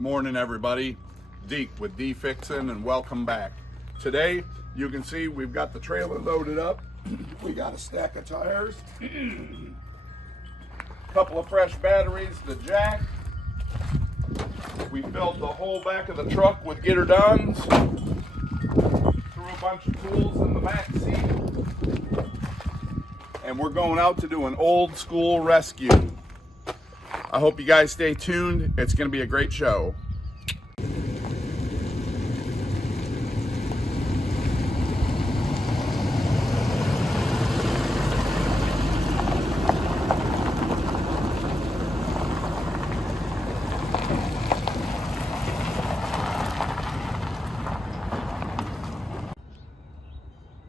Morning, everybody. Deke with D Fixin', and welcome back. Today, you can see we've got the trailer loaded up. We got a stack of tires, a couple of fresh batteries, the jack. We filled the whole back of the truck with get-her-dones. Threw a bunch of tools in the back seat. And we're going out to do an old school rescue. I hope you guys stay tuned. It's going to be a great show.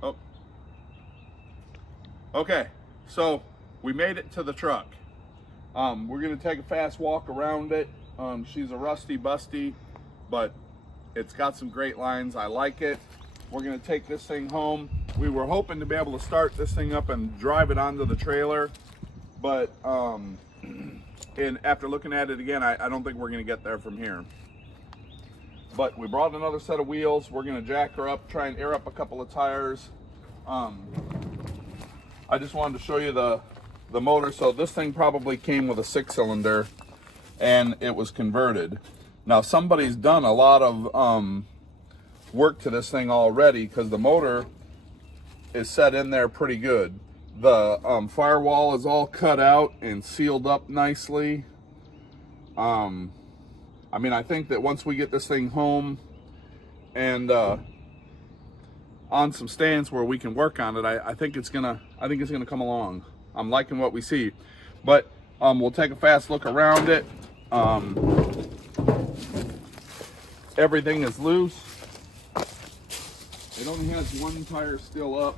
Oh. Okay, so we made it to the truck. We're gonna take a fast walk around it. She's a rusty busty, but it's got some great lines. I like it. We're gonna take this thing home. We were hoping to be able to start this thing up and drive it onto the trailer, but and after looking at it again, I don't think we're gonna get there from here. But we brought another set of wheels. We're gonna jack her up, try and air up a couple of tires. I just wanted to show you the motor. So this thing probably came with a 6-cylinder and it was converted. Now somebody's done a lot of work to this thing already, because the motor is set in there pretty good. The firewall is all cut out and sealed up nicely. I mean, I think that once we get this thing home and on some stands where we can work on it, I think it's gonna come along. I'm liking what we see, but we'll take a fast look around it. Everything is loose. It only has one tire still up.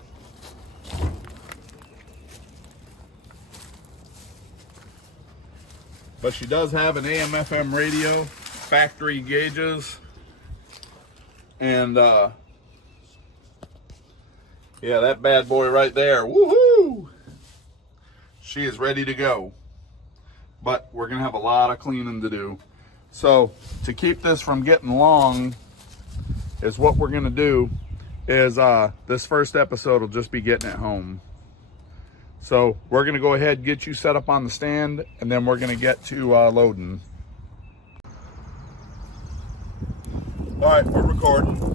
But she does have an AM/FM radio, factory gauges, and yeah, that bad boy right there, woohoo! She is ready to go, but we're gonna have a lot of cleaning to do. So to keep this from getting long, is what we're gonna do is this first episode will just be getting it home. So we're gonna go ahead and get you set up on the stand, and then we're gonna get to loading. All right, we're recording.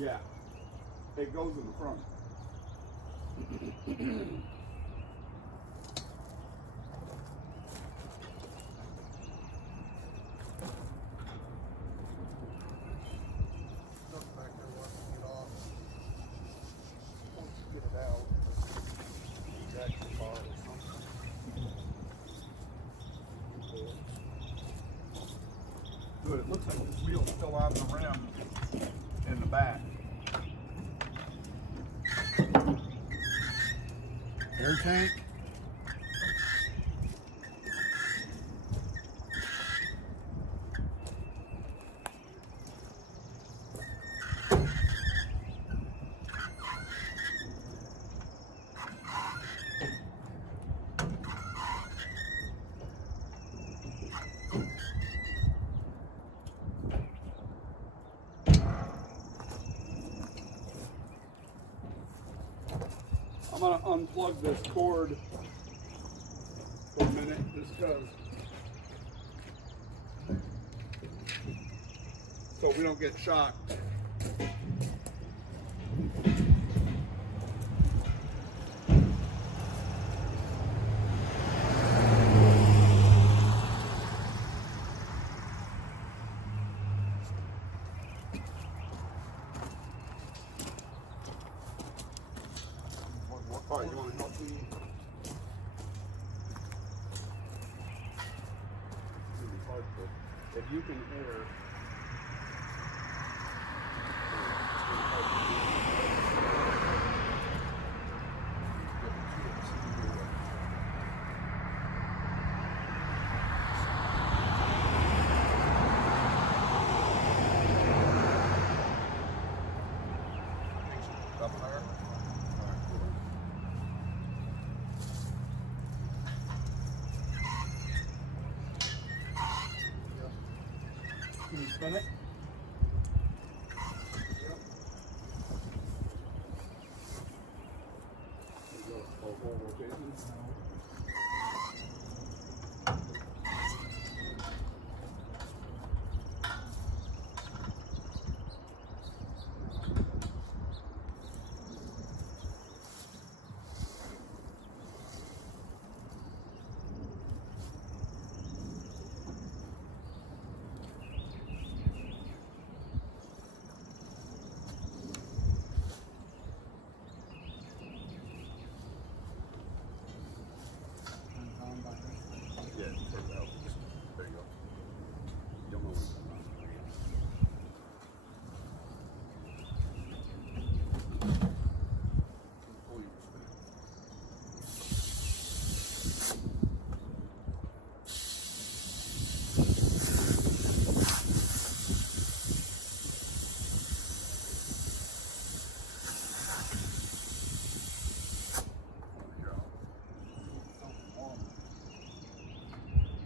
Yeah, it goes in the front. Good, it looks like this wheel's still on the rim in the back. Air tank. I'm gonna unplug this cord for a minute, just because, so we don't get shocked. All right, you want to help me? if you can hear. Up higher? Alright, cool. Can you spin it? Yep. There you go. Full rotation. Yeah, take it out. There you go. You'll know when it's coming out. Pull you spin it.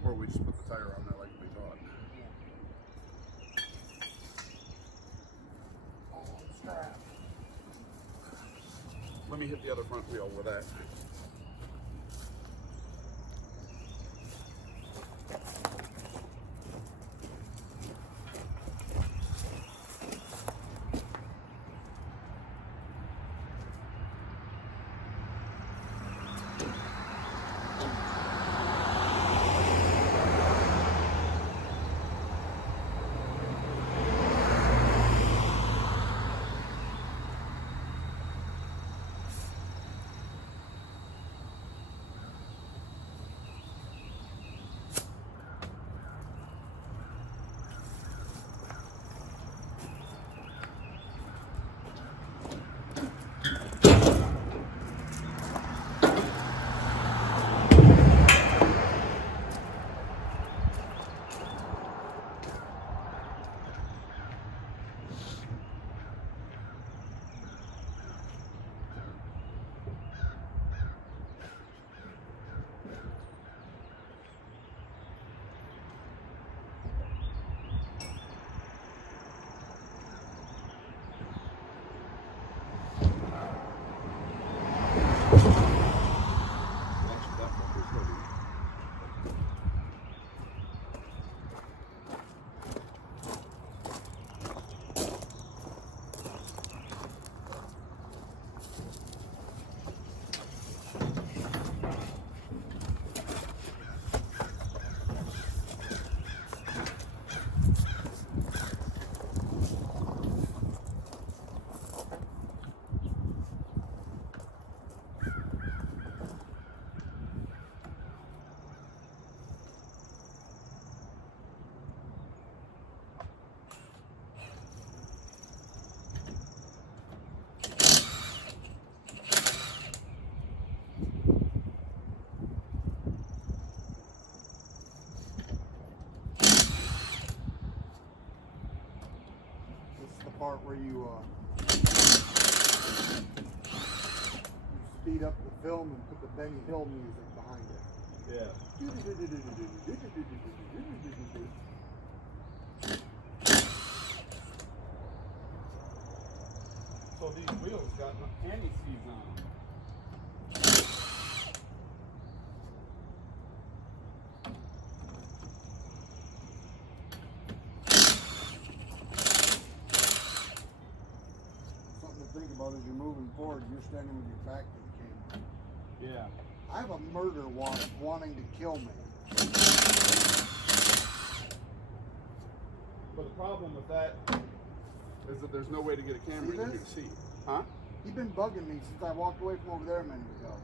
Or we just put the tire on there like we thought. Oh, strap. Let me hit the other front wheel with that. Part where you speed up the film and put the Benny Hill music behind it. Yeah. So these wheels got anti-seize on them. Think about as you're moving forward, you're standing with your back to the camera. Yeah. I have a murder wanting to kill me. But the problem with that is that there's no way to get a camera in here to see. Huh? He's been bugging me since I walked away from over there a minute ago.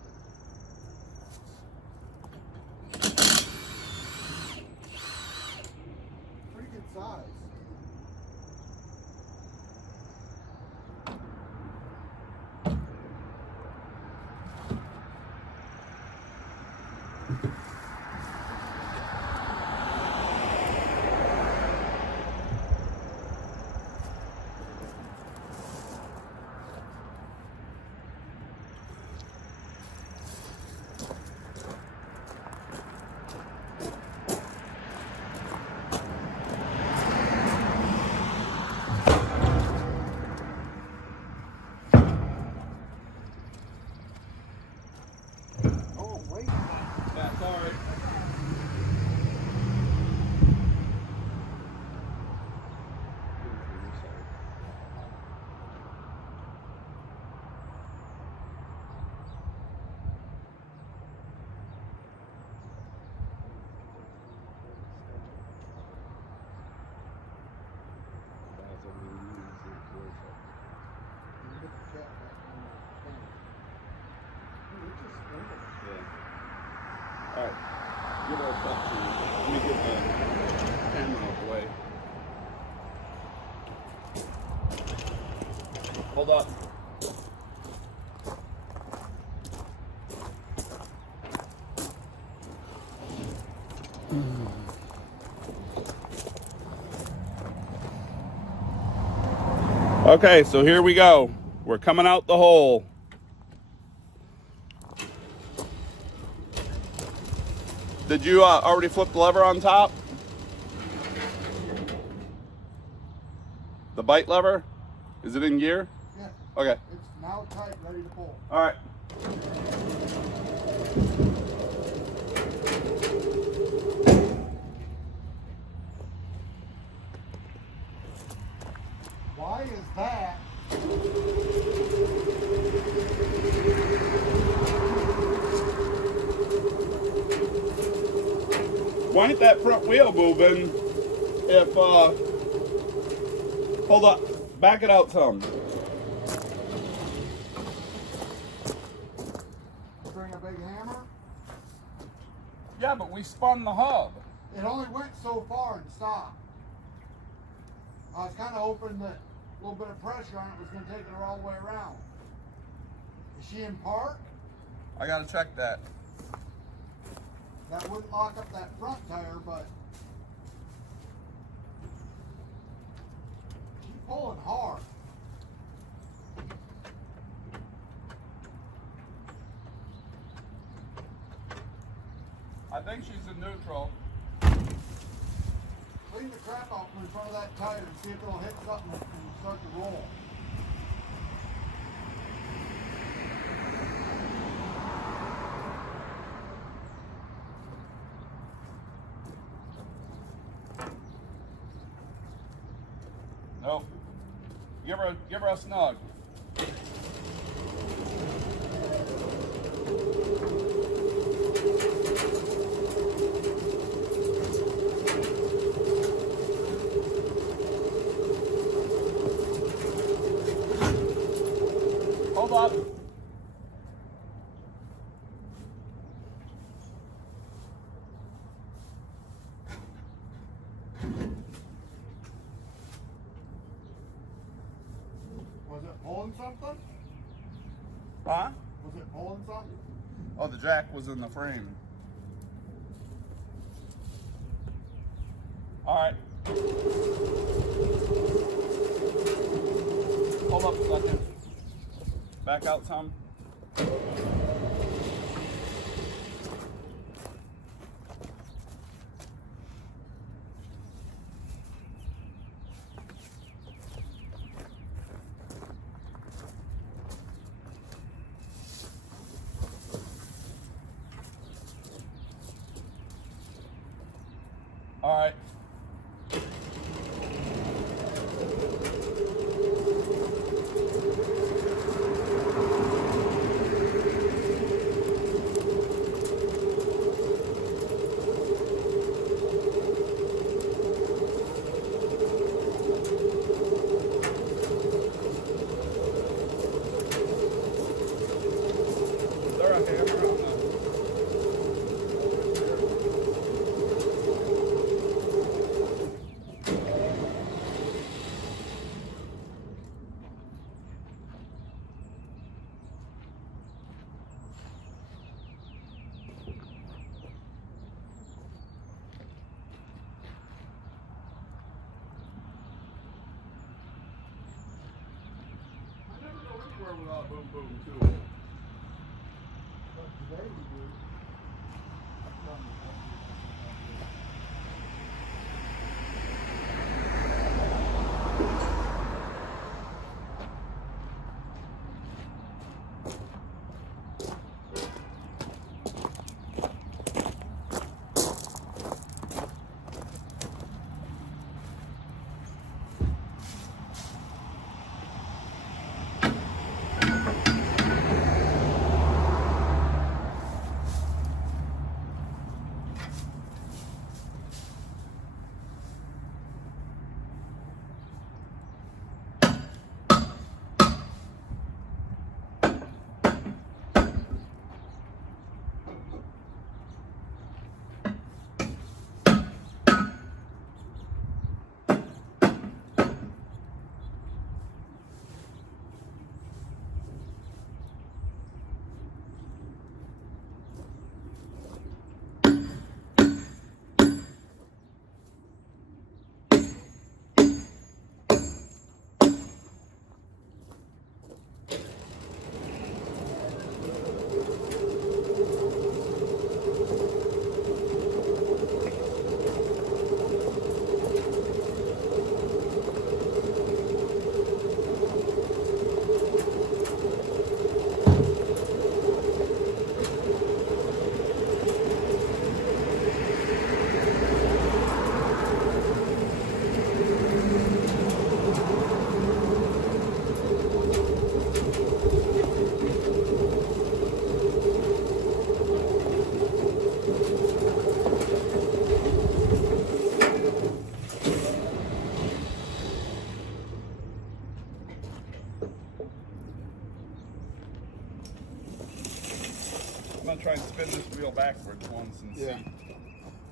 go talk to you. Let me get the camera out the way. Hold up. Okay, so here we go. We're coming out the hole. Did you already flip the lever on top? The bite lever? Is it in gear? Yeah. Okay. It's now tight, ready to pull. All right. Why is that? Why ain't that front wheel moving if, hold up, back it out some. Bring a big hammer? Yeah, but we spun the hub. It only went so far and stopped. I was kind of hoping that a little bit of pressure on it was going to take her all the way around. Is she in park? I gotta check that. That wouldn't lock up that front tire, but she's pulling hard. I think she's in neutral. Clean the crap out from in front of that tire and see if it'll hit something and start to roll. Nope. Give her a snug. Hold up. Was it pulling something? Huh? Was it pulling something? Oh, the jack was in the frame. All right. Hold up a second. Back out some. All right. There a hammer on the... I never go anywhere without boom boom too. But today we do. spin this wheel backwards once and Yeah. see.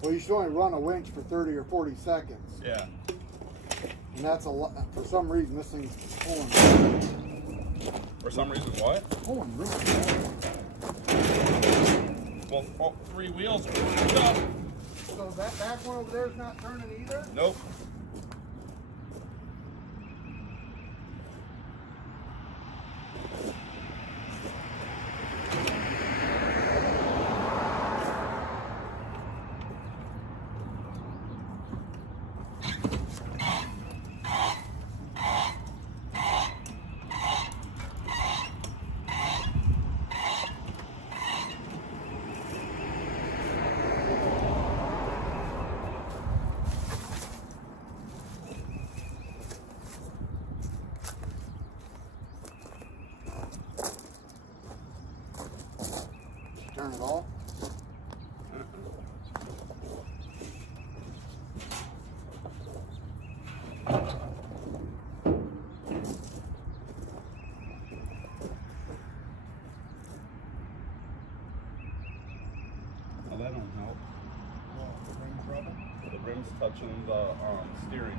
Well, you should only run a winch for 30 or 40 seconds. Yeah. And that's a lot. For some reason, this thing's pulling. For some reason, what? Pulling really hard. Well, all 3 wheels are hooked up. So that back one over there is not turning either? Nope. Turn it off. Well, that don't help. Well, rim trouble. The rim's touching the steering.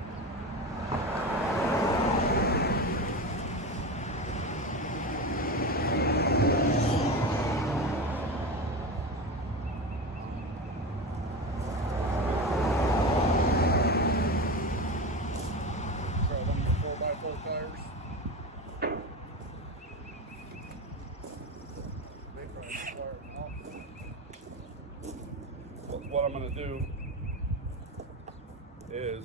Try one of your 4x4 tires. They probably require an off. What I'm gonna do is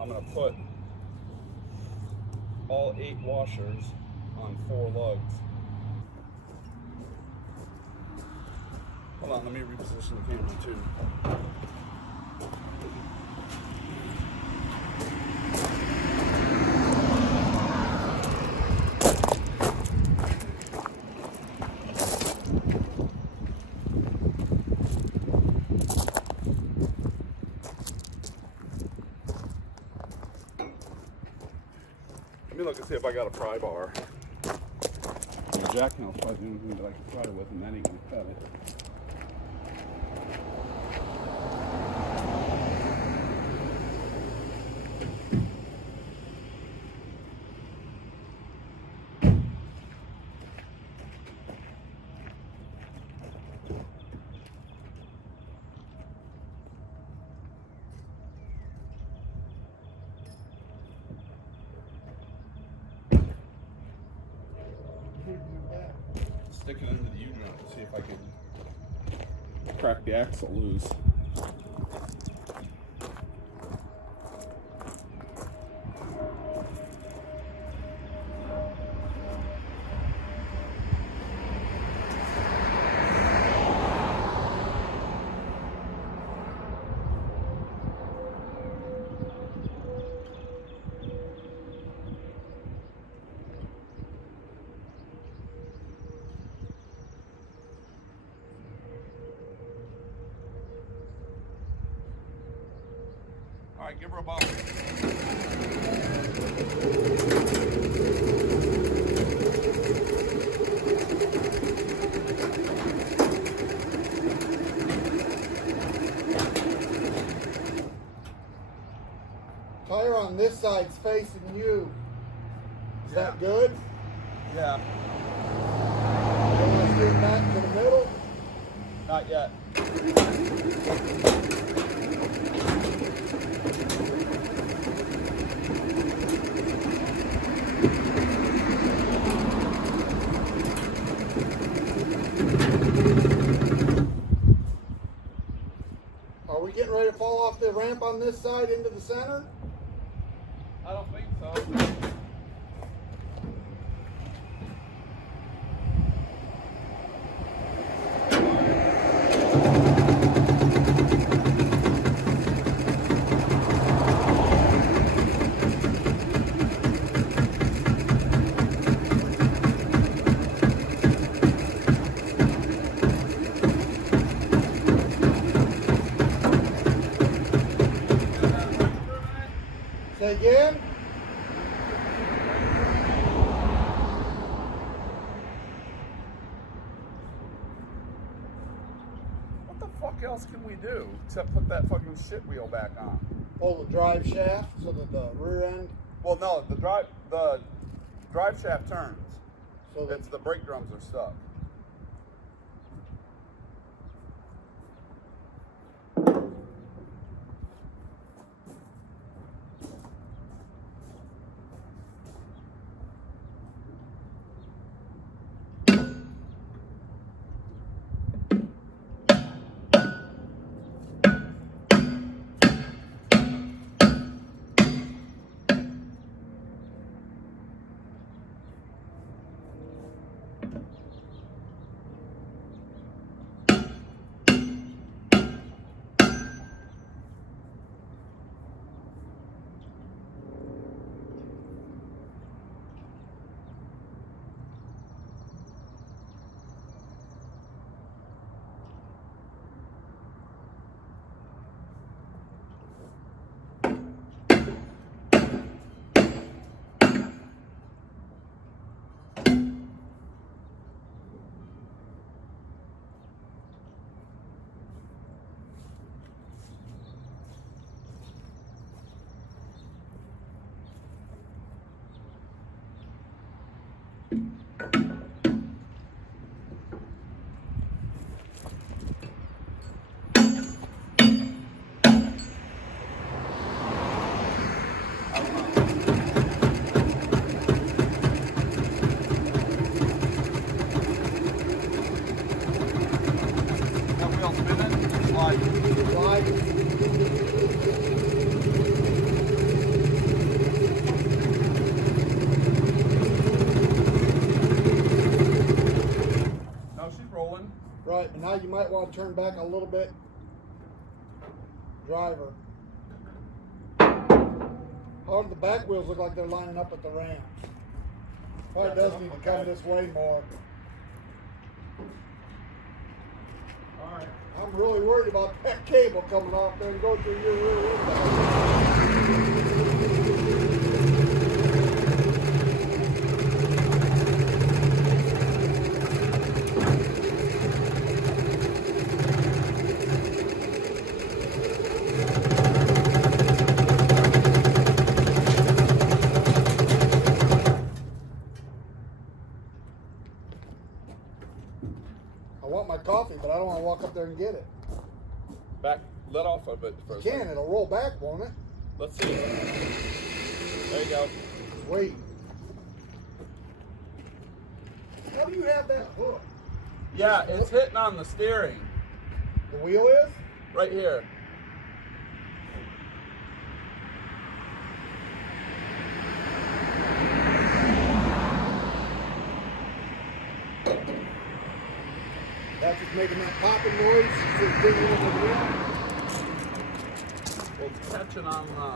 I'm gonna put all 8 washers on 4 lugs. Hold on, let me reposition the camera too. Let me look and see if I got a pry bar. The jackknife's probably the only thing that I can pry with, and then he can cut it. Stick it into the U-joint and see if I can crack the axle loose. All right, give her a ball. Tire on this side's facing you. Is that good? Yeah, You want to steer back to the middle? not yet. Are we getting ready to fall off the ramp on this side into the center? I don't think so. Say again? What the fuck else can we do except put that fucking shit wheel back on? Pull the drive shaft so that the rear end. Well, no, the drive shaft turns. So that It's the brake drums are stuck. That wheel spinning? Slide. No, she's rolling. Right, and now you might want to turn back a little bit. Driver. How do the back wheels look like they're lining up at the ramps? Probably does need to come this way more. Alright. I'm really worried about that cable coming off there and going through your rear window. I want my coffee, but I don't want to walk up there and get it. Back, let off of it for a You second. can, it'll roll back, won't it? Let's see. There you go. Wait. How do you have that hook? Yeah, it's hitting on the steering. The wheel is? Right here. That's just making that popping noise. Just digging into the wheel. Well, it's catching on the...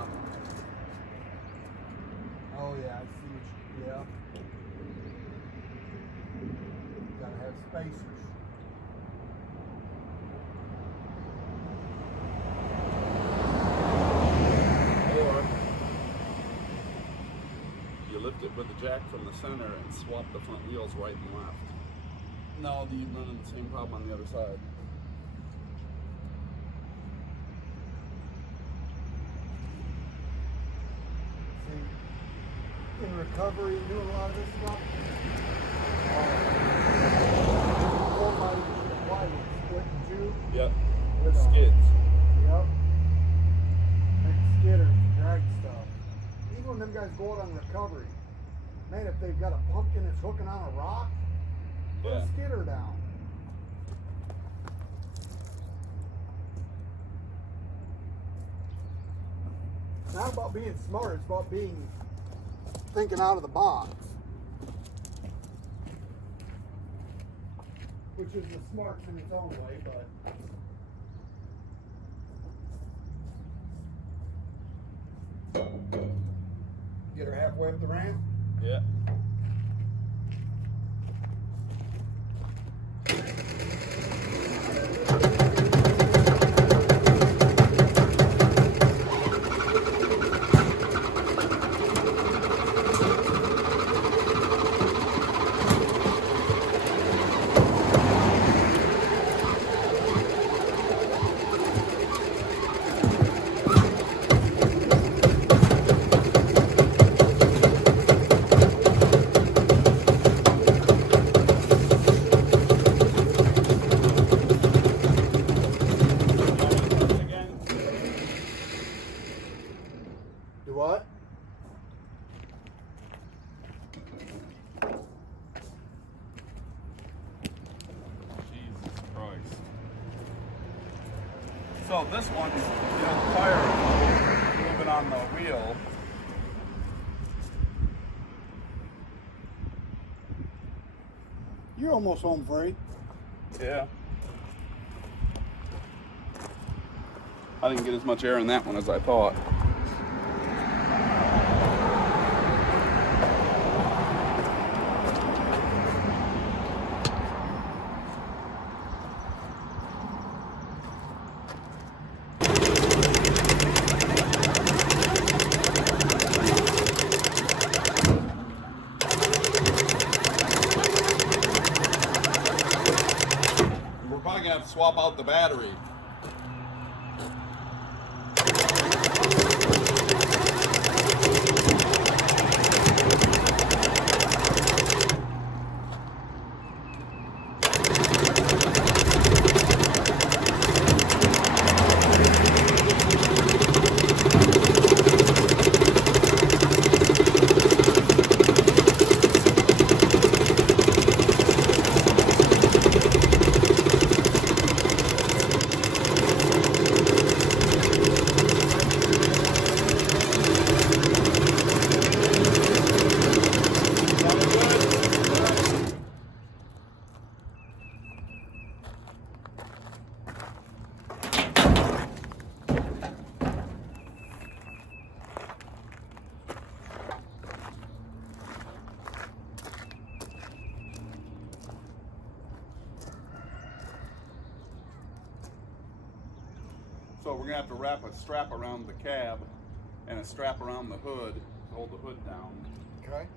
Oh yeah, I see what you, yeah. Gotta have spacers. Or you lift it with the jack from the center and swap the front wheels right and left. No, you run into the same problem on the other side. See, in recovery, doing a lot of this stuff. Pull my wide split in two. Yep. With Skids. Yep. Make skidders, drag stuff. Even when them guys go out on recovery, man, if they've got a pumpkin that's hooking on a rock, put a skidder down. It's not about being smart, it's about thinking out of the box. Which is the smarts in its own way, but get her halfway up the ramp. Yeah. So this one, you know, the tire is moving on the wheel. You're almost home free. Yeah. I didn't get as much air in that one as I thought. We're probably gonna have to swap out the battery. So we're gonna have to wrap a strap around the cab and a strap around the hood to hold the hood down. Okay.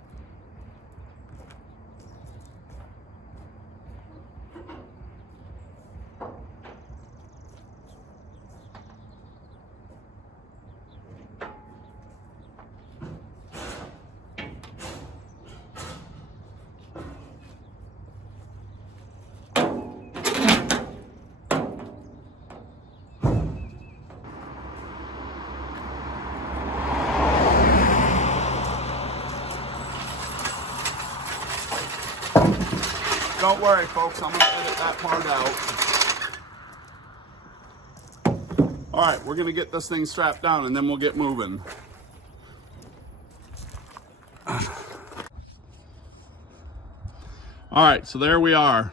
Don't worry, folks, I'm gonna edit that part out. All right, we're gonna get this thing strapped down and then we'll get moving. All right, so there we are.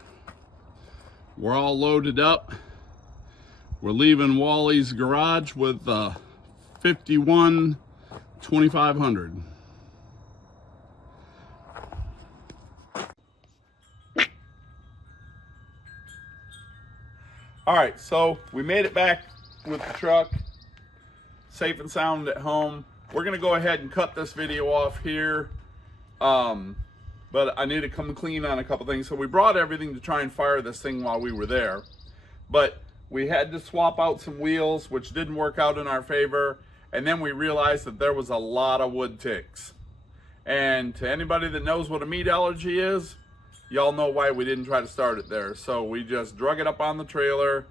We're all loaded up. We're leaving Wally's garage with 51 2500. All right, so we made it back with the truck, safe and sound at home. We're gonna go ahead and cut this video off here, but I need to come clean on a couple things. So we brought everything to try and fire this thing while we were there, but we had to swap out some wheels, which didn't work out in our favor, and then we realized that there was a lot of wood ticks. And to anybody that knows what a meat allergy is, y'all know why we didn't try to start it there. So we just drug it up on the trailer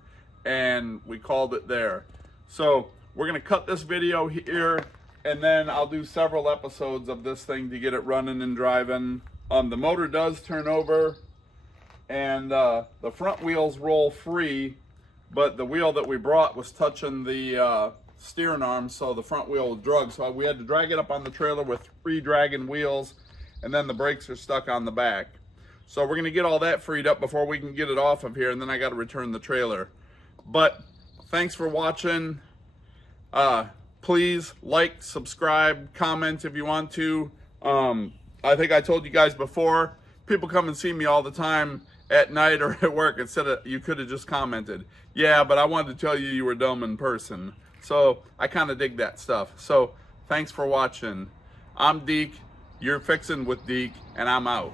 and we called it there. So we're gonna cut this video here and then I'll do several episodes of this thing to get it running and driving. The motor does turn over and the front wheels roll free, but the wheel that we brought was touching the steering arm, so the front wheel was drug. So we had to drag it up on the trailer with 3 dragging wheels, and then the brakes are stuck on the back. So we're gonna get all that freed up before we can get it off of here, and then I gotta return the trailer. But thanks for watching. Please like, subscribe, comment if you want to. I think I told you guys before, people come and see me all the time at night or at work. Instead of, you could have just commented. Yeah, but I wanted to tell you you were dumb in person. So I kind of dig that stuff. So thanks for watching. I'm Deke, you're fixing with Deke, and I'm out.